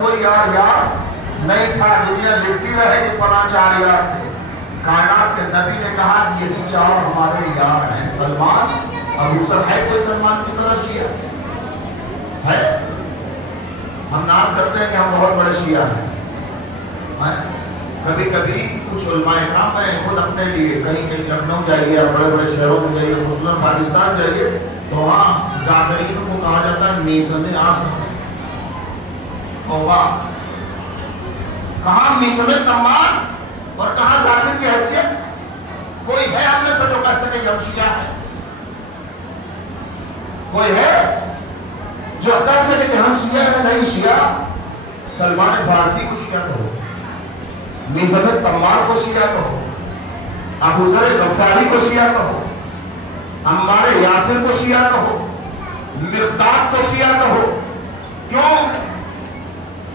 کوئی یار نہیں تھا، دنیا لکھتی رہے کہ فلاں 4 یار تھے۔ کائنات کے نبی نے کہا کہ یہی 4 ہمارے یار ہیں۔ سلمان ابو ذر ہے کوئی سلمان کی طرح شیعہ ہے؟ ہم ناز کرتے ہیں کہ ہم بہت بڑے شیعہ ہیں۔ کبھی کبھی کچھ علماء اکرام میں خود اپنے لیے کہیں لکھنؤ جائیے یا بڑے بڑے شہروں میں جائیے، خصوصاً پاکستان جائیے تو وہاں ذاکرین کو کہا جاتا ہے میزن آسم۔ کہاں میزن تمام اور کہاں ذاکر کی حیثیت؟ کوئی ہے ہم میں سے جو کہہ سکے کہ ہم شیعہ ہیں؟ کوئی ہے جو کہہ سکے کہ ہم شیعہ ہیں؟ نہیں، شیعہ سلمان فارسی کو شیعہ کہو، میزن تمام کو شیعہ کہو، ابو ذر غفاری کو شیعہ کہو، عمار یاسر کو شیعہ کہو، مقداد کو شیعہ کہو۔ کیوں؟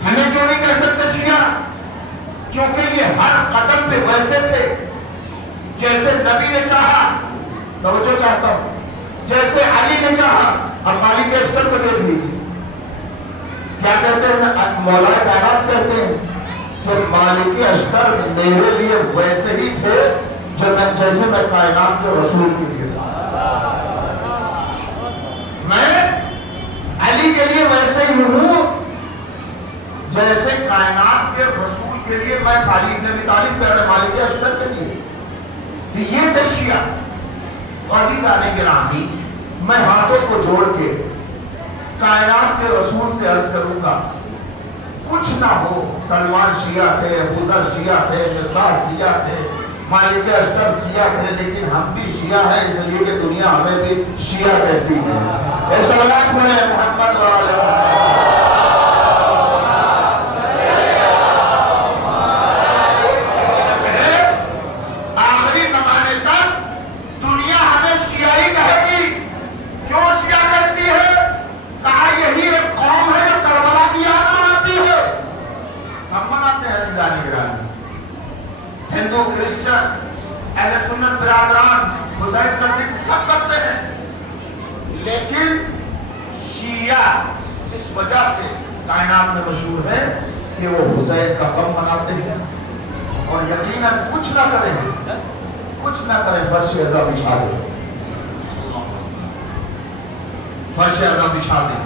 ہمیں کیوں نہیں کہہ سکتے شیعہ؟ کیونکہ یہ ہر قدم پہ ویسے تھے جیسے نبی نے چاہا۔ توجہ چاہتا ہوں، جیسے علی نے چاہا۔ اب مالک اشتر کو دیکھ لیجیے، کیا کہتے ہیں؟ مولا کائنات کہتے ہیں کہ مالک اشتر میرے لیے ویسے ہی تھے جیسے میں کائنات کے رسول کے لیے تھا۔ میں علی کے لیے ویسے ہی ہوں جیسے کائنات کے رسول کے لیے میں علی بن ابی طالب کہہ رہے مالک اشتر کے لیے۔ یہ تھے شیعہ۔ عزیزان گرامی، میں ہاتھوں کو جوڑ کے کائنات کے رسول سے عرض کروں گا، کچھ نہ ہو، سلمان شیعہ تھے، ابو ذر شیعہ تھے، مقداد شیعہ تھے، مالک اشتر شیعہ تھے، لیکن ہم بھی شیعہ ہیں، اس لیے کہ دنیا ہمیں بھی شیعہ کہتی ہے۔ صلوات پڑھیں محمد و آل محمد۔ ہندو، کرسچن، اہل سنت برادران حسین کا ذکر سب کرتے ہیں، لیکن شیعہ اس وجہ سے کائنات میں مشہور ہے کہ وہ حسین کا غم مناتے ہیں اور یقیناً کچھ نہ کریں فرش عزا بچھا دیں، فرش عزا بچھا دیں،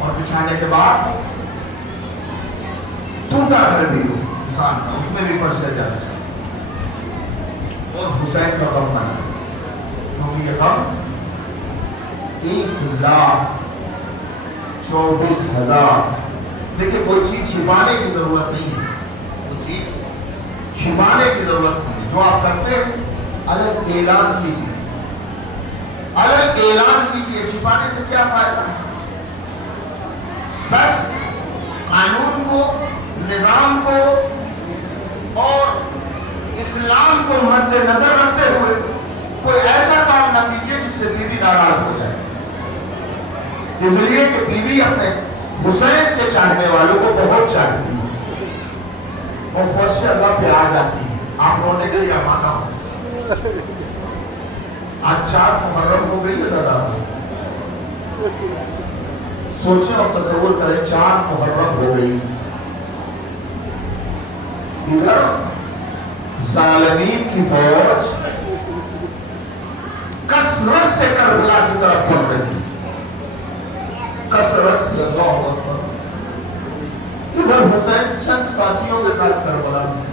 اور بچھانے کے بعد ٹوٹا گھر بھی ہو انسان کا، اس میں بھی فرش عزا بچھا اور حسین کا غم منا، کیونکہ یہ غم 1,24,000۔ دیکھیں، کوئی چیز چھپانے کی ضرورت نہیں ہے، کوئی چیز چھپانے کی ضرورت نہیں ہے۔ جو آپ کرتے ہیں الگ اعلان کیجیے، الگ اعلان کیجیے، چھپانے سے کیا فائدہ ہے؟ بس قانون کو، نظام کو اور اسلام کو مد نظر رکھتے ہوئے کوئی ایسا کام نہ کیجیے جس سے بیوی ناراض ہو جائے، اس لیے کہ بیوی اپنے حسین کے چاہنے والوں کو بہت چاہتی ہے اور فرش عزا پہ آ جاتی ہے۔ آپ رونے کے لیے آمادہ ہو۔ آج 4 محرم ہو گئی ہے دادا، سوچیں اور تصور کریں، 4 محرم ہو گئی، ادھر ظالمین کی فوج کثرت سے کربلا کی طرف بڑھ رہی، کثرت سے، اللہ اکبر، ادھر حسین چند ساتھیوں کے ساتھ کربلا میں،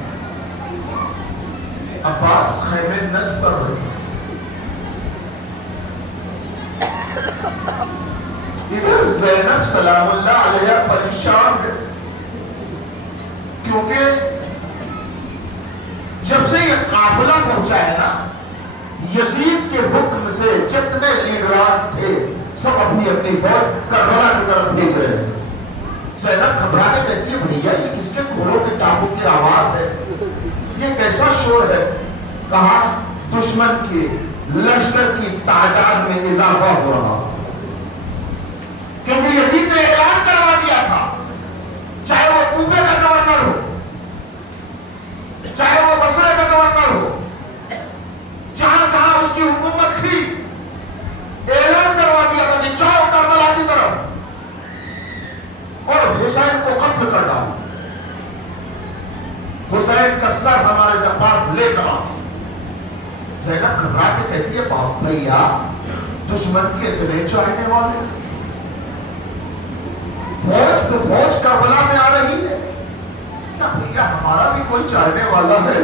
عباس خیمے نصب کر رہے تھے، ادھر زینب سلام اللہ علیہ پریشان ہے، کیونکہ جب سے یہ قافلہ پہنچا ہے نا، یزید کے حکم سے جتنے لیڈران تھے سب اپنی اپنی فوج کربلا کی طرف بھیج رہے ہیں۔ زینب گھبرا کے کہتی ہے، بھیا یہ کس کے گھوڑوں کے ٹانپوں کی آواز ہے؟ یہ کیسا شور ہے؟ کہا دشمن کی لشکر کی تعداد میں اضافہ ہو رہا، کیونکہ یزید نے اعلان کروا دیا تھا، چاہے وہ کوفے کا گورنر ہو، چاہے وہ بصرے کا گورنر ہو، جہاں جہاں اس کی حکومت تھی، اعلان کروا دیا تھا کہ جاؤ کربلا کی طرف، اور حسین حسین کو قتل کر ڈالو. حسین کا سر ہمارے پاس لے کر آؤ. زینب گھبرا کے کہتی ہے باپ بھیا دشمن کے اتنے چاہنے والے, فوج پہ فوج کربلا میں آ رہی ہے, کیا بھیا ہمارا بھی کوئی چاہنے والا ہے؟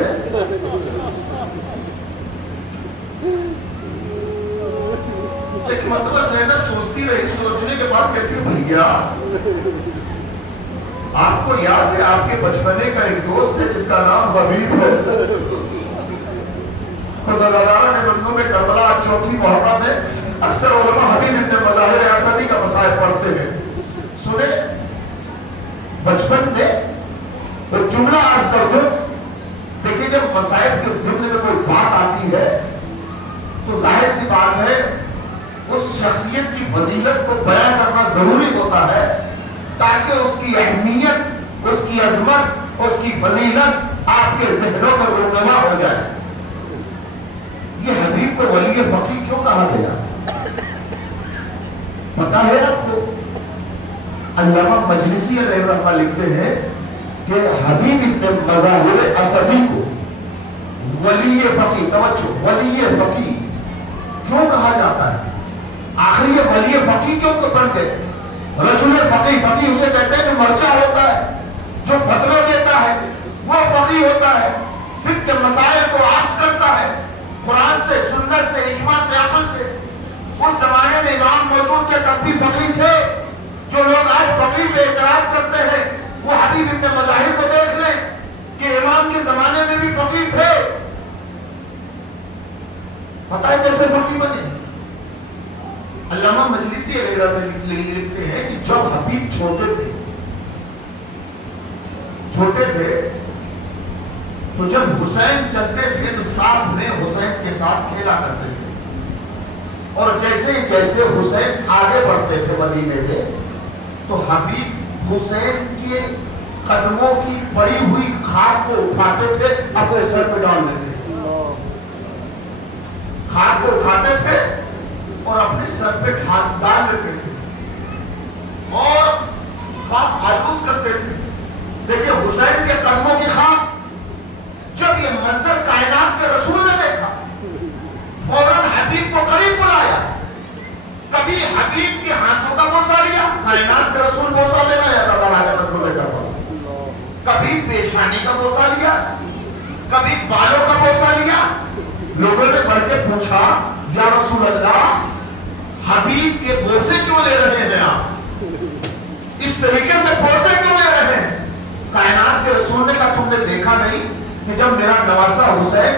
ایک مرتبہ زینب سوچتی رہی, سوچنے کے بعد کہتی ہے بھیا آپ کو یاد ہے آپ کے بچپنے کا ایک دوست ہے جس کا نام حبیب ہے. مزادارہ نے مظلوم کربلا چوتھی محرم میں اکثر علماء حبیب ابن مظاہر اسدی کا مصائب پڑھتے ہیں. سنے بچپن میں تو جملہ عرض کر دو. دیکھیں جب مصائب کے ضمن میں کوئی بات آتی ہے تو ظاہر سی بات ہے اس شخصیت کی فضیلت کو بیان کرنا ضروری ہوتا ہے تاکہ اس کی اہمیت, اس کی عظمت, اس کی فضیلت آپ کے ذہنوں میں رونما ہو جائے. یہ حبیب کو ولی فقیہ کیوں کہا گیا پتا ہے آپ کو؟ علامہ مجلسی علیہ رحمہ لکھتے ہیں کہ حبیب ابن مظاہر اسدی کو ولی فقیہ, توجہ, ولی فقیہ کیوں کہا جاتا ہے؟ آخر یہ ولی فقیہ کیوں بن گئے؟ رجل فقیہ, فقیہ اسے کہتے ہیں جو مرجع ہوتا ہے, جو فتوی دیتا ہے, وہ فقیہ ہوتا ہے. فقہ مسائل کو عرض کرتا ہے قرآن سے, سنت سے, اجماع سے, عقل سے. اس زمانے میں امام موجود تھے تب بھی فقیہ تھے. جو لوگ آج فقیہ پہ اعتراض کرتے ہیں وہ حبیب ابن مظاہر کو دیکھ لیں کہ امام کے زمانے میں بھی فقیہ تھے. پتہ ہے کیسے فقیہ بنے؟ علامہ مجلسی علیہ رحمہ لکھتے ہیں کہ جب حبیب چھوٹے تھے تو جب حسین چلتے تھے تو ساتھ میں حسین کے ساتھ کھیلا کرتے تھے, اور جیسے جیسے حسین آگے بڑھتے تھے مدینے میں تو حبیب حسین کے قدموں کی پڑی ہوئی خاک کو اٹھاتے تھے, اپنے سر پہ ڈال لیتے تھے. خاک کو اٹھاتے تھے اور اپنے سر پہ ڈال لیتے تھے اور خاک آلود کرتے تھے. دیکھیں حسین کے قدموں کی خاک, جب یہ منظر کائنات کے رسول نے دیکھا فوراً حبیب کو قریب بلایا. کبھی حبیب کے ہاتھوں کا بوسہ لیا, کائنات کے رسول بوسہ لینا ہے اللہ تعالیٰ نے مطلب کر پایا. کبھی پیشانی کا بوسہ لیا, کبھی بالوں کا بوسہ لیا. لوگوں نے بڑھ کے پوچھا یا رسول اللہ حبیب کے بوسے کیوں لے رہے ہیں آپ, اس طریقے سے بوسے کیوں لے رہے ہیں؟ کائنات کے رسول نے کہا تم نے دیکھا نہیں کہ جب میرا نواسا حسین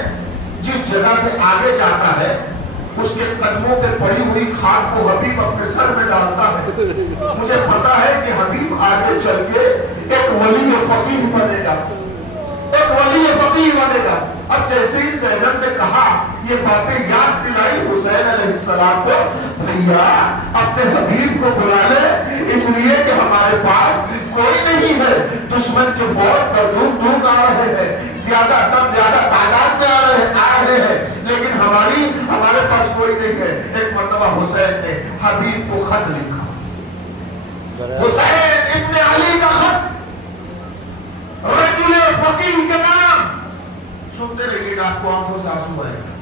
جس جگہ سے آگے جاتا ہے اس کے قدموں پہ پڑی ہوئی خاک کو حبیب اپنے سر میں ڈالتا ہے. مجھے پتا ہے کہ حبیب آگے چل کے ایک ولی فقیہ بنے گا, ایک ولی فقیہ بنے گا. اب جیسے ہی زینب نے کہا یہ باتیں یاد دلائی حسین علیہ السلام کو, بھیا اپنے حبیب کو بلا لے اس لیے کہ ہمارے پاس کوئی نہیں ہے, دشمن کے فوج دردوک آ رہے ہیں, زیادہ تعداد میں آ رہے ہیں, لیکن ہمارے پاس کوئی نہیں ہے. ایک مرتبہ حسین نے حبیب کو خط لکھا, حسین ابن علی کا خط, رجل فقیہ کے نام. سنتے رہیے گا آپ کو آنکھوں سے آنسو آئے گا.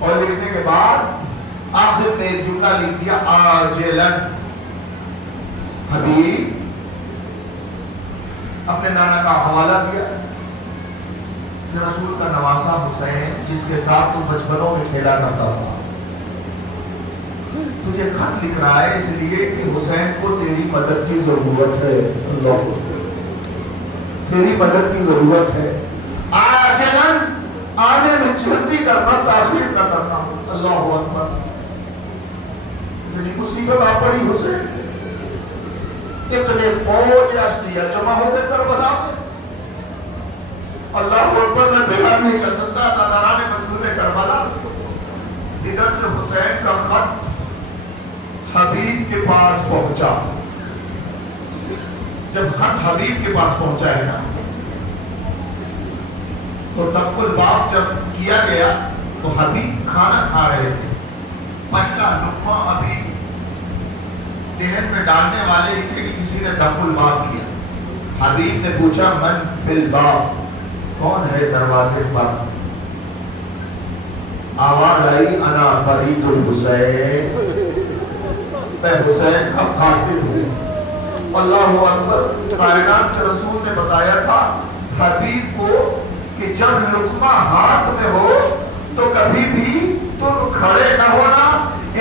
اور لکھنے کے بعد آخر میں ایک جملہ لکھ دیا آجلن. حبیب اپنے نانا کا حوالہ دیا کہ رسول کا نواسا حسین جس کے ساتھ تو بچپنوں میں کھیلا کرتا تھا تجھے خط لکھ رہا ہے اس لیے کہ حسین کو تیری مدد کی ضرورت ہے. اللہ کو تیری مدد کی ضرورت ہے. آجلن آنے میں جلدی کرنا, تاخیر نہ کرنا. اللہ اکبر. اتنی مصیبت آ پڑی حسین, اتنے فوج اشتیا جمع ہو گئے کربلا میں. اللہ اکبر میں بیان نہیں کر سکتا. اللہ تعالیٰ نے مظلوم کربلا. ادھر سے حسین کا خط حبیب کے پاس پہنچا. جب خط حبیب کے پاس پہنچا ہے نا تو تب الباب جب کیا گیا تو حبیب کھانا کھا رہے تھے. پہلا لقمہ ابھی دہن میں ڈالنے والے ہی تھے کہ کسی نے دخل الباب کیا. حبیب نے پوچھا من فی الباب, کون ہے دروازے پر؟ آواز آئی انا برید الحسین, میں حسین کا قاصد ہوں. اللہ اکبر. کائنات کے رسول نے بتایا تھا حبیب کو کہ جب لقمہ ہاتھ میں ہو تو کبھی بھی تم کھڑے نہ ہونا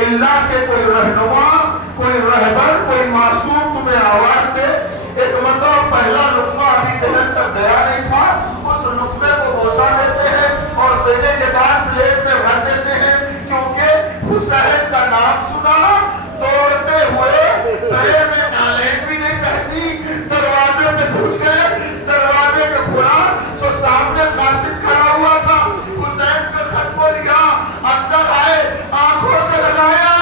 الا کہ کوئی رہنما, کوئی رہبر, کوئی معصوم تمہیں آواز دے. ایک مرتبہ پہلا لقمہ ابھی دہن تک گیا نہیں تھا, اس لقمے کو بوسہ دیتے ہیں اور دینے کے بعد پلیٹ میں رکھ دیتے ہیں, کیونکہ حسین کا نام سنا. توڑتے ہوئے پیر میں نالین بھی نہیں پہنی, دروازے میں پہنچ گئے. دروازے کے کھلا تو سامنے قاصد کھڑا ہوا تھا. حسین کے خط کو لیا, اندر آئے, آنکھوں سے لگایا,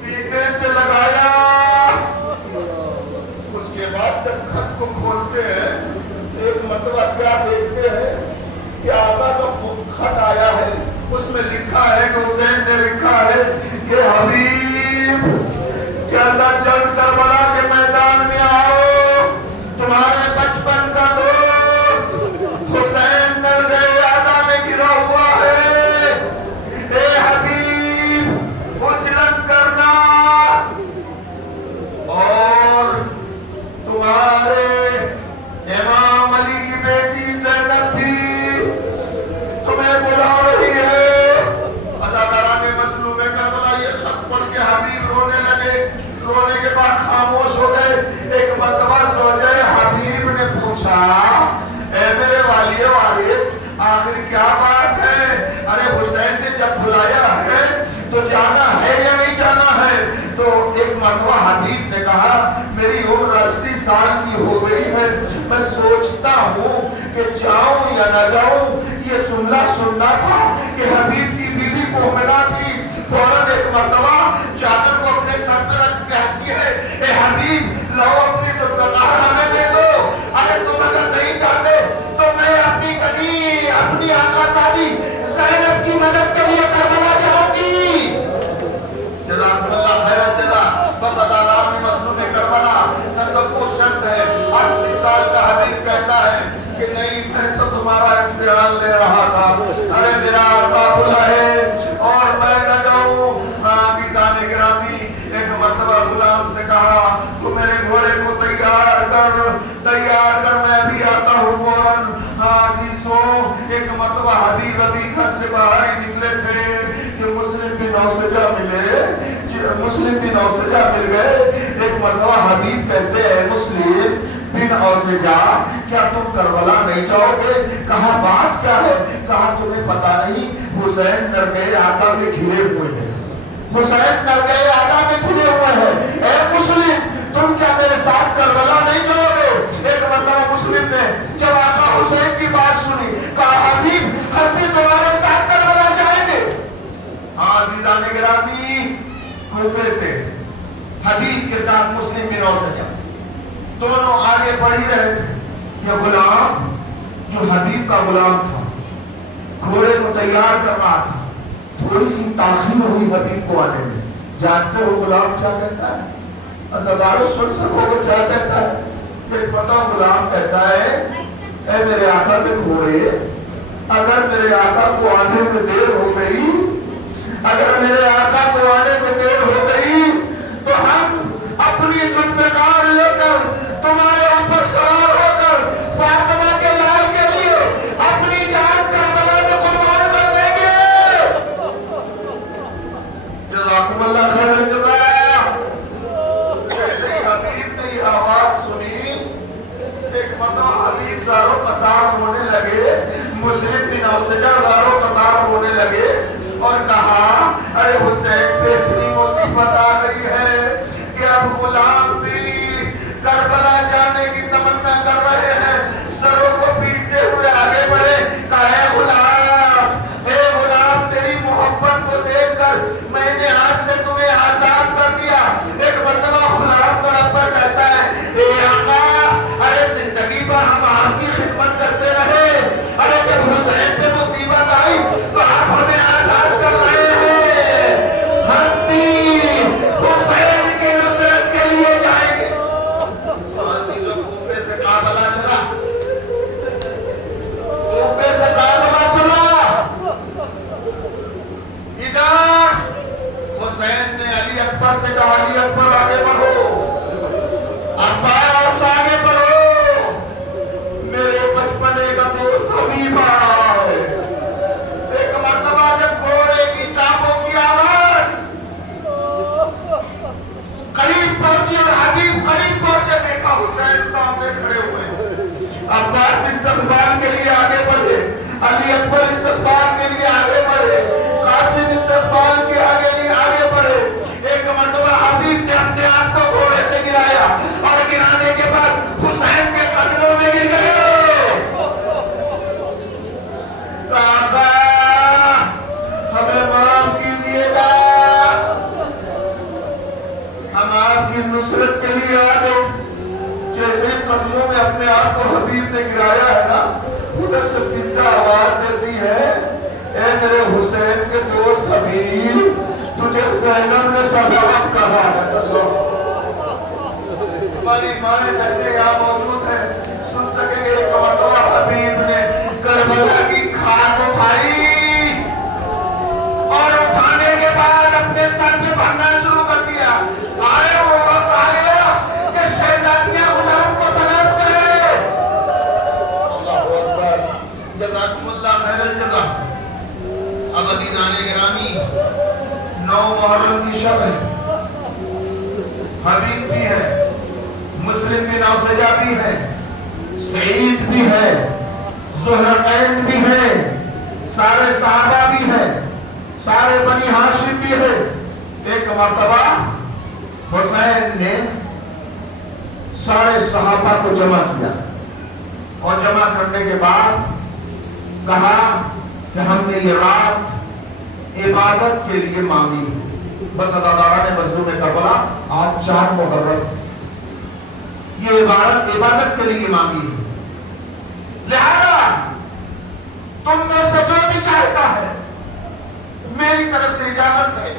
سینے سے لگایا. اس کے بعد جب خط کو کھولتے ہیں ایک مرتبہ کیا دیکھتے ہیں کہ آقا کا خط آیا ہے, اس میں لکھا ہے کہ حسین نے لکھا ہے کہ حبیب جلد از جلد کربلا کے میدان میں آؤ, تمہارے بچپن کا دوست حسین نرگے آدھا میں گرا ہوا ہے. اے حبیب اجلت کرنا, اور تمہارے امام علی کی بیٹی زینب بھی تمہیں بلا رہی ہے. اداکاران مظلوم کربلا یہ خط پڑھ کے حبیب رونے لگے. رونے کے بعد خاموش ہو گئے. ایک مرتبہ زوجہ حبیب نے پوچھا اے میرے والی وارث آخر کیا بات ہے؟ ارے حسین نے جب بلایا ہے تو جانا ہے یا نہیں جانا ہے؟ تو ایک مرتبہ حبیب نے کہا میری عمر 80 سال کی ہو گئی ہے, میں سوچتا ہوں کہ جاؤں یا نہ جاؤں. یہ جملہ سننا تھا کہ حبیب کی بیوی مومنہ تھی. فوراً ایک مرتبہ چادر کو اپنے سر پر رکھ کہتی ہے اے حبیب لاؤ اپنی زلزلہ ہمیں دے دو. ارے تم اگر نہیں چاہتے تو میں اپنی کنی, اپنی آقا زادی زینب کی مدد کے لیے کربلا جاؤں گی. جزاکم اللہ خیر الجزا. بس اداران میں مظلوم کربلا تصور شرط ہے. 80 سال کا حبیب کہتا ہے کہ نہیں میں تو تمہارا امتحان لے رہا تھا. ارے میرا آقا بلائے اور میں نہ جاؤں. عزیزان گرامی ایک مرتبہ غلام سے کہا تو میرے گھوڑے کو تیار کر میں ابھی آتا ہوں فوراً. عزیزوں ایک مرتبہ حبیب ابھی گھر سے باہر ہی نکلے تھے کہ مسلم بن اوسجہ مل گئے. ایک مرتبہ حبیب کہتے ہیں مسلم بن اوسجہ کیا تم کربلا نہیں جاؤ گے؟ کہا بات کیا ہے؟ کہا تمہیں پتا نہیں حسین نرگے آقا میں گھرے ہوئے ہیں, حسین نرگے آقا میں گھرے ہوئے ہیں. اے مسلم تم کیا میرے ساتھ کربلا نہیں جاؤ گے؟ ایک مرتبہ مسلم نے جب آقا حسین کی بات سنی کہا حبیب ہم بھی تمہارے ساتھ کربلا جائیں گے. عزیزان گرامی کوفے سے حبیب کے ساتھ مسلم بن اوسجہ دونوں آگے بڑھ ہی رہے تھے. یہ غلام جو حبیب کا غلام تھا گھوڑے کو تیار کر رہا تھا. تھوڑی سی تاخیر ہوئی حبیب کو آنے میں. جانتے ہو غلام کیا کہتا ہے؟ عزادارو سن سکو وہ کیا کہتا ہے؟ ایک پتہ غلام کہتا ہے اے میرے آقا کے گھوڑے, اگر میرے آقا کو آنے میں دیر ہو گئی, اگر میرے آقا کو آنے میں دیر ہو گئی تو ہم اپنی ذوالفقار لے کر تمہارے اوپر سوار ہو کر فاطمہ کے لال کے لیے اپنی جان کربلا میں قربان کر دیں گے. جزاکم اللہ خیر الجزا. جیسے ہی حبیب نے یہ آواز سنی ایک مرتبہ حبیب زارو قطار رونے لگے, مسلم بن اوسجہ زارو قطار رونے لگے اور کہا ارے حسین پہ اتنی مصیبت آ گئی ہے کہ اب غلام بھی کربلا جانے کی تمنا کر رہے ہیں. سروں کو پیٹتے ہوئے آگے بڑھے. کہا اے غلام تیری محبت کو دیکھ کر میں نے آج سے تمہیں آزاد کر دیا. ایک مرتبہ غلام تڑپ کر کہتا ہے اے آقا ارے زندگی پر ہم آپ کی خدمت کرتے رہے, ارے جب حسین پہ مصیبت آئی تو آپ ہمیں آزاد کر رہے ہیں. ہم بھی سامنے کھڑے ہوئے. عباس استقبال کے لیے آگے بڑھے, علی اکبر استقبال کے لیے آگے بڑھے, قاسم استقبال کے آگے بڑھے. ایک مرتبہ حبیب نے اپنے آپ کو گھوڑے سے گرایا اور گرانے کے بعد حسین کے قدموں میں گر گئے. آقا ہمیں معاف کیجیے گا, ہم آپ کی نصرت کے لیے آ گئے. جیسے قدموں میں اپنے آپ کو حبیب نے گرایا ہے نا, ادھر سے فضا آواز دیتی ہے, اے میرے حسین کے دوست حبیب, تجھے زینب نے سلام کہا ہے. ہماری مائیں بہنیں یہاں موجود ہیں, سن سکیں گے. ایک مرتبہ حبیب نے کربلا کی خاک اٹھائی اور اٹھانے کے بعد اپنے سر میں بھرنا شروع کر دیا. آئے وہ وقت آ گیا کہ شہزادیاں غلام کو سلام کرے. اللہ اکبر, جزاکم اللہ خیر الجزا. اب عزیزان گرامی, 9 محرم کی شب ہے, حبیب بھی ہے, مسلم بن اوسجہ بھی ہے, سعید بھی ہے, زہرتین بھی ہے, سارے صحابہ بھی ہیں, سارے بنی ہاشم بھی ہے. ایک مرتبہ حسین نے سارے صحابہ کو جمع کیا اور جمع کرنے کے بعد کہا کہ ہم نے یہ رات عبادت کے لیے مانگی. بس عزاداران مظلوم کربلا, آج 4 محرم, یہ عبادت کے لیے مانگی ہے. لہذا تم میں سے جو بھی چاہتا ہے میری طرف سے اجازت ہے,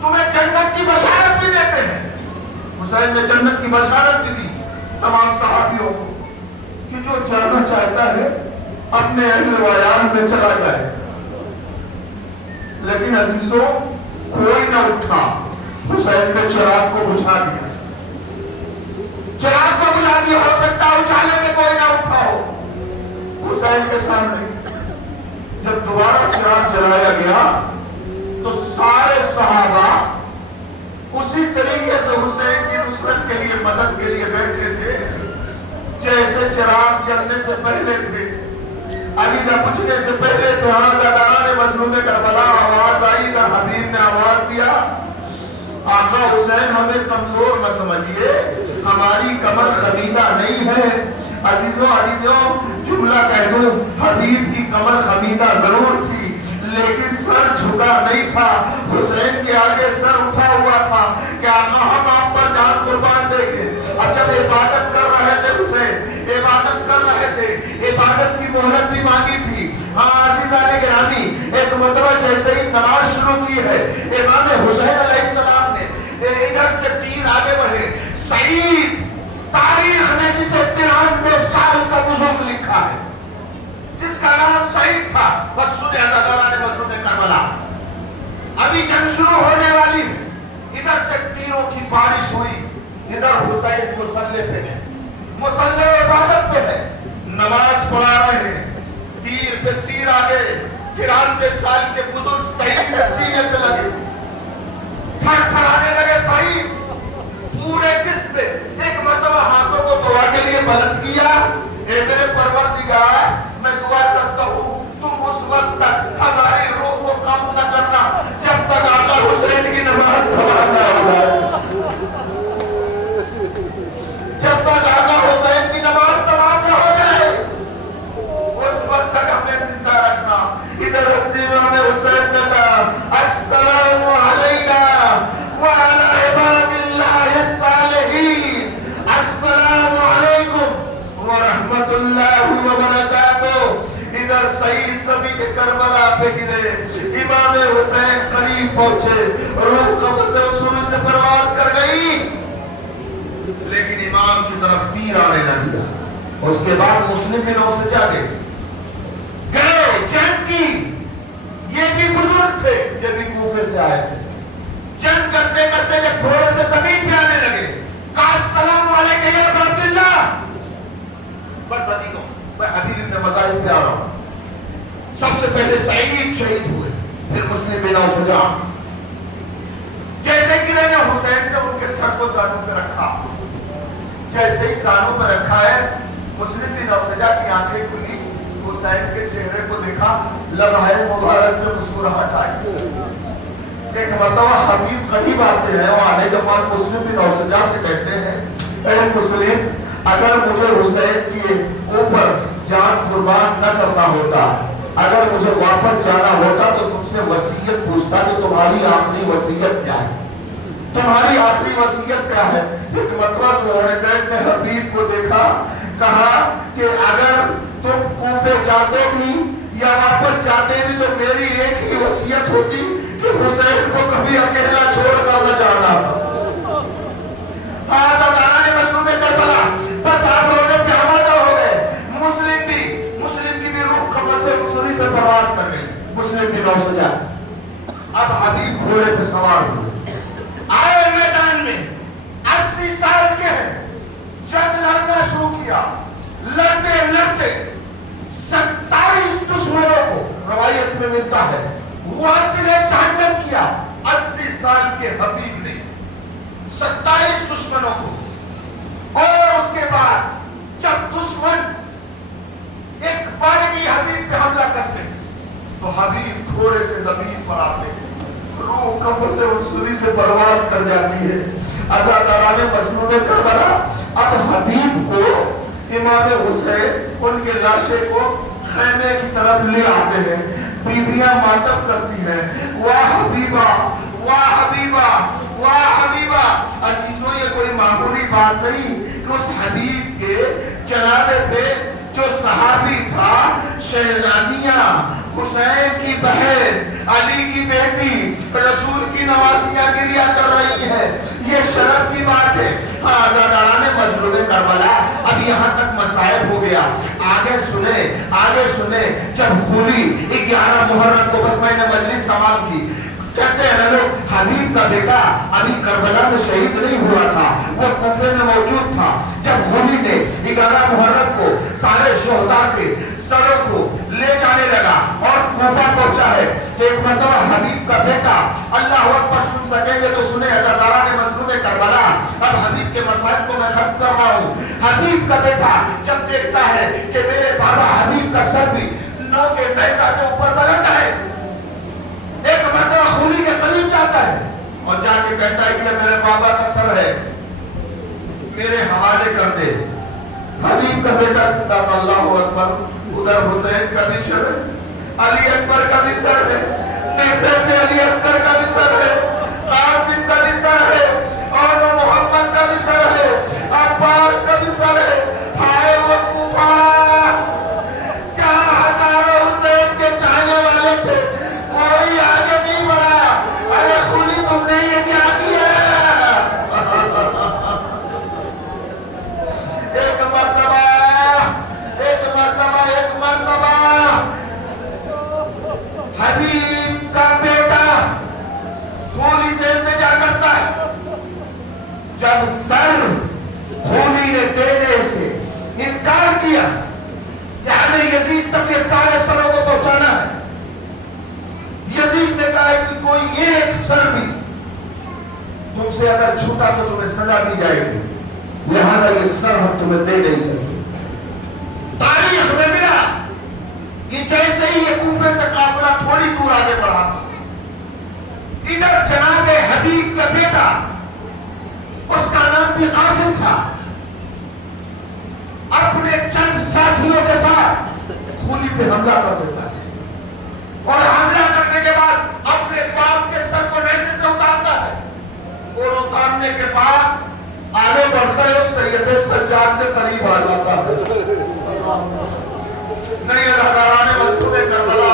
تمہیں جنت کی بشارت بھی دیتے ہیں. حسین نے جنت کی بشارت بھی دی تمام صحابیوں کو کہ جو جانا چاہتا ہے اپنے اہل و عیال میں چلا جائے. لیکن عزیزوں, کوئی نہ اٹھا. حسین نے چراغ کو بجھا دیا, چراغ کو بجھا دیا. ہو سکتا اجالے میں کوئی نہ اٹھا ہو. حسین کے سامنے جب دوبارہ چراغ جلایا گیا تو سارے صحابہ اسی طریقے سے حسین کی نصرت کے لیے, مدد کے لیے بیٹھے تھے جیسے چراغ جلنے سے پہلے تھے, علی نہ پوچھنے سے پہلے تھے. ہاں زاداران مظلوم کربلا, آواز آئی کہ حبیب نے آواز دیا, آقا حسین ہمیں کمزور نہ سمجھیے, ہماری کمر خمیدہ نہیں ہے. عزیزوں جملہ کہہ دوں, حبیب کی کمر خمیدہ ضرور تھی لیکن سر جھکا نہیں تھا. حسین کے آگے سر اٹھا ہوا تھا کہ آقا ہم آپ پر جان قربان دیں گے. اب جب عبادت کر رہے تھے حسین, عبادت کر رہے تھے, عبادت کی مہلت بھی مانگی تھی. ہاں عزیزان گرامی, ایک مرتبہ جیسے ہی نماز شروع کی ہے, امام حسین علیہ السلام نے ادھر سے 3 آگے بڑھے. سعید تاریخ نے جسے 93 سال کا بزرگ لکھا ہے, جس کا نام سعید تھا, بس سنے عزاداران مظلوم کربلا, ابھی جنگ شروع ہونے والی ہے. ادھر سے تیروں کی بارش ہوئی, ادھر حسین مصلی پہ ہے, مصلی عبادت پہ ہے, نماز پڑھا رہے ہیں. تیر پہ تیر آگے, 93 سال کے بزرگ سعید کے سینے پہ لگے, تھر تھر آنے لگے. سعید پورے جسم پہ ایک مرتبہ ہاتھوں کو دعا کے لیے بلند کیا, اے میرے پروردگار, میں دعا کرتا ہوں تم اس وقت تک ہماری روح کو قبض نہ کرنا جب تک آقا حسین کی نماز تمام نہ ہو جائے. جب تک آقا حسین کی نماز تمام نہ ہو جائے اس وقت تک ہمیں زندہ رکھنا. ادھر امام حسین نے کہا السلام علینا وعلی عباد اللہ الصالحین, السلام علیکم ورحمت اللہ وبرکاتہ. ادھر سعید سبھی کے کربلا پہ گرے, امام حسین قریب پہنچے, روح قبر سے سر سے پرواز کر گئی لیکن امام کی طرف تیر آنے نہ دیا. اس کے بعد مسلم بن اوسجہ گئے جنگ کی. یہ بھی بزرگ تھے, یہ بھی کوفے سے آئے تھے. جنگ کرتے کرتے جب گھوڑے سے زمین پہ آنے لگے, کہا السلام علیکم یا عبد اللہ. بس عزیزوں, میں حبیب ابن مظاہر پہ آ رہا ہوں. سب سے پہلے سعید شہید ہوئے, پھر مسلم بن اوسجہ. جیسے گرے نے حسین نے ان کے سر کو زانوں پہ رکھا, جیسے ہی زانوں پر رکھا ہے. مسلم بن اوسجہ کی آنکھیں کھلی, حسین کے چہرے کو دیکھا, لمحہ مبارک میں مسکراہٹ آئی. ایک مرتبہ حبیب قریب آتے ہیں, وہ آنے کے بعد مسلم بن اوسجہ سے کہتے ہیں, اے مسلم, اگر مجھے حسین کے اوپر جان قربان نہ کرنا ہوتا, اگر مجھے واپس جانا ہوتا تو تم سے وصیت پوچھتا کہ تمہاری آخری وصیت کیا ہے, تمہاری آخری وصیت کیا ہے. ایک مرتبہ زہرین نے حبیب کو دیکھا, کہا کہ اگر تم کوفے جاتے بھی یا واپس جاتے بھی تو میری ایک ہی وصیت ہوتی کہ حسین کو کبھی اکیلا چھوڑ کر نہ جانا. آزادانہ نے مسلم کربلا, بس آپ رونے پہ آمادہ ہو گئے. مسلم کی بھی روح قبر سے مسری سے پرواز کر گئی. مسلم بن اوسجہ اب حبیب گھوڑے پہ سوار ہوئے, آئے میدان میں, 80 سال کے ہیں, جنگ لڑنا شروع کیا. لڑتے لڑتے 27 دشمنوں کو روایت میں ملتا ہے واصل جہنم کیا. 80 سال کے حبیب نے 27 دشمنوں کو, اور اس کے بعد جب دشمن ایک بارگی حبیب پہ حملہ کرتے تو حبیب گھوڑے سے زمین پر آتے, روح کفر سے انسوری سے پرواز کر جاتی ہے. عزاداران مظلوم کربلا اب حبیب کو, امام حسین ان کے لاشے کو خیمے کی طرف لے آتے ہیں. بیویاں ماتم کرتی ہیں, واہ حبیبہ, واہ حبیبہ, واہ حبیبہ. عزیزوں, یہ کوئی معمولی بات نہیں کہ اس حبیب کے جنازے پہ جو صحابی تھا, شہزادیاں, حسین کی بہن, علی کی بیٹی, رسول کی نواسیاں گریہ کر رہی ہیں. یہ شرف کی بات ہے. آزاداران مظلوم کربلا, اب یہاں تک مصائب ہو گیا. آگے سنیں, جب خولی 11 محرم کو, بس میں نے مجلس تمام کی, کہتے ہیں لوگ, حبیب کا بیٹا ابھی کربلا میں شہید نہیں ہوا تھا, وہ کوفے میں موجود تھا. جب خولی نے 11 محرم کو سارے شہداء کے سروں کو لے جانے لگا اور کوفہ پہنچا ہے, تو ایک مرتبہ حبیب کا بیٹا, اللہ اکبر, سن سکیں گے تو سنیں عزاداران مظلوم کربلا. اب حبیب کے مسائل کو میں ختم کر رہا ہوں. حبیب کا بیٹا جب دیکھتا ہے کہ میرے بابا حبیب کا سر بھی نو کے نیزہ کے اوپر بلند ہے, ایک مرتبہ خولی کے قریب جاتا ہے اور جا کے کہتا ہے کہ میرے بابا کا سر ہے, میرے حوالے کر دے. حبیب کا بیٹا زندہ تھا, اللہ اکبر. ادھر حسین کا بھی سر ہے, علی اکبر کا بھی سر ہے, نیپے سے علی اکبر کا بھی سر ہے, قاسم کا بھی سر ہے, اور محمد کا بھی سر ہے, عباس کا بھی سر ہے. ہائے وہ کوفہ جہاں ہزاروں حسین کے چاہنے والے تھے, کوئی آگے نہیں بڑھا. ارے خولی, تم نے یہ کیا کیا؟ ایک مرتبہ حبیب کا بیٹا خولی سے التجا کرتا ہے. جب سر خولی نے دینے سے انکار کیا کہ ہمیں یزید تک یہ سارے سروں کو پہنچانا ہے, یزید نے کہا کہ کوئی ایک سر بھی تم سے اگر چھوٹا تو تمہیں سزا دی جائے گی, لہذا یہ سر ہم تمہیں دے نہیں سکتے. تاریخ میں ملا کہ جیسے ہی یہ کوفے سے قافلہ تھوڑی دور آگے بڑھا, ادھر جناب حبیب کا بیٹا, اس کا نام بھی قاسم تھا, اپنے چند ساتھیوں کے ساتھ خولی پہ حملہ کر دیتا ہے, اور حملہ کرنے کے بعد اپنے باپ کے سر کو نیزے سے اتارتا ہے, اور اتارنے کے بعد آگے بڑھتا ہے, سید سجاد کے قریب آ جاتا ہے. نہیں, عزاداران مظلوم کربلا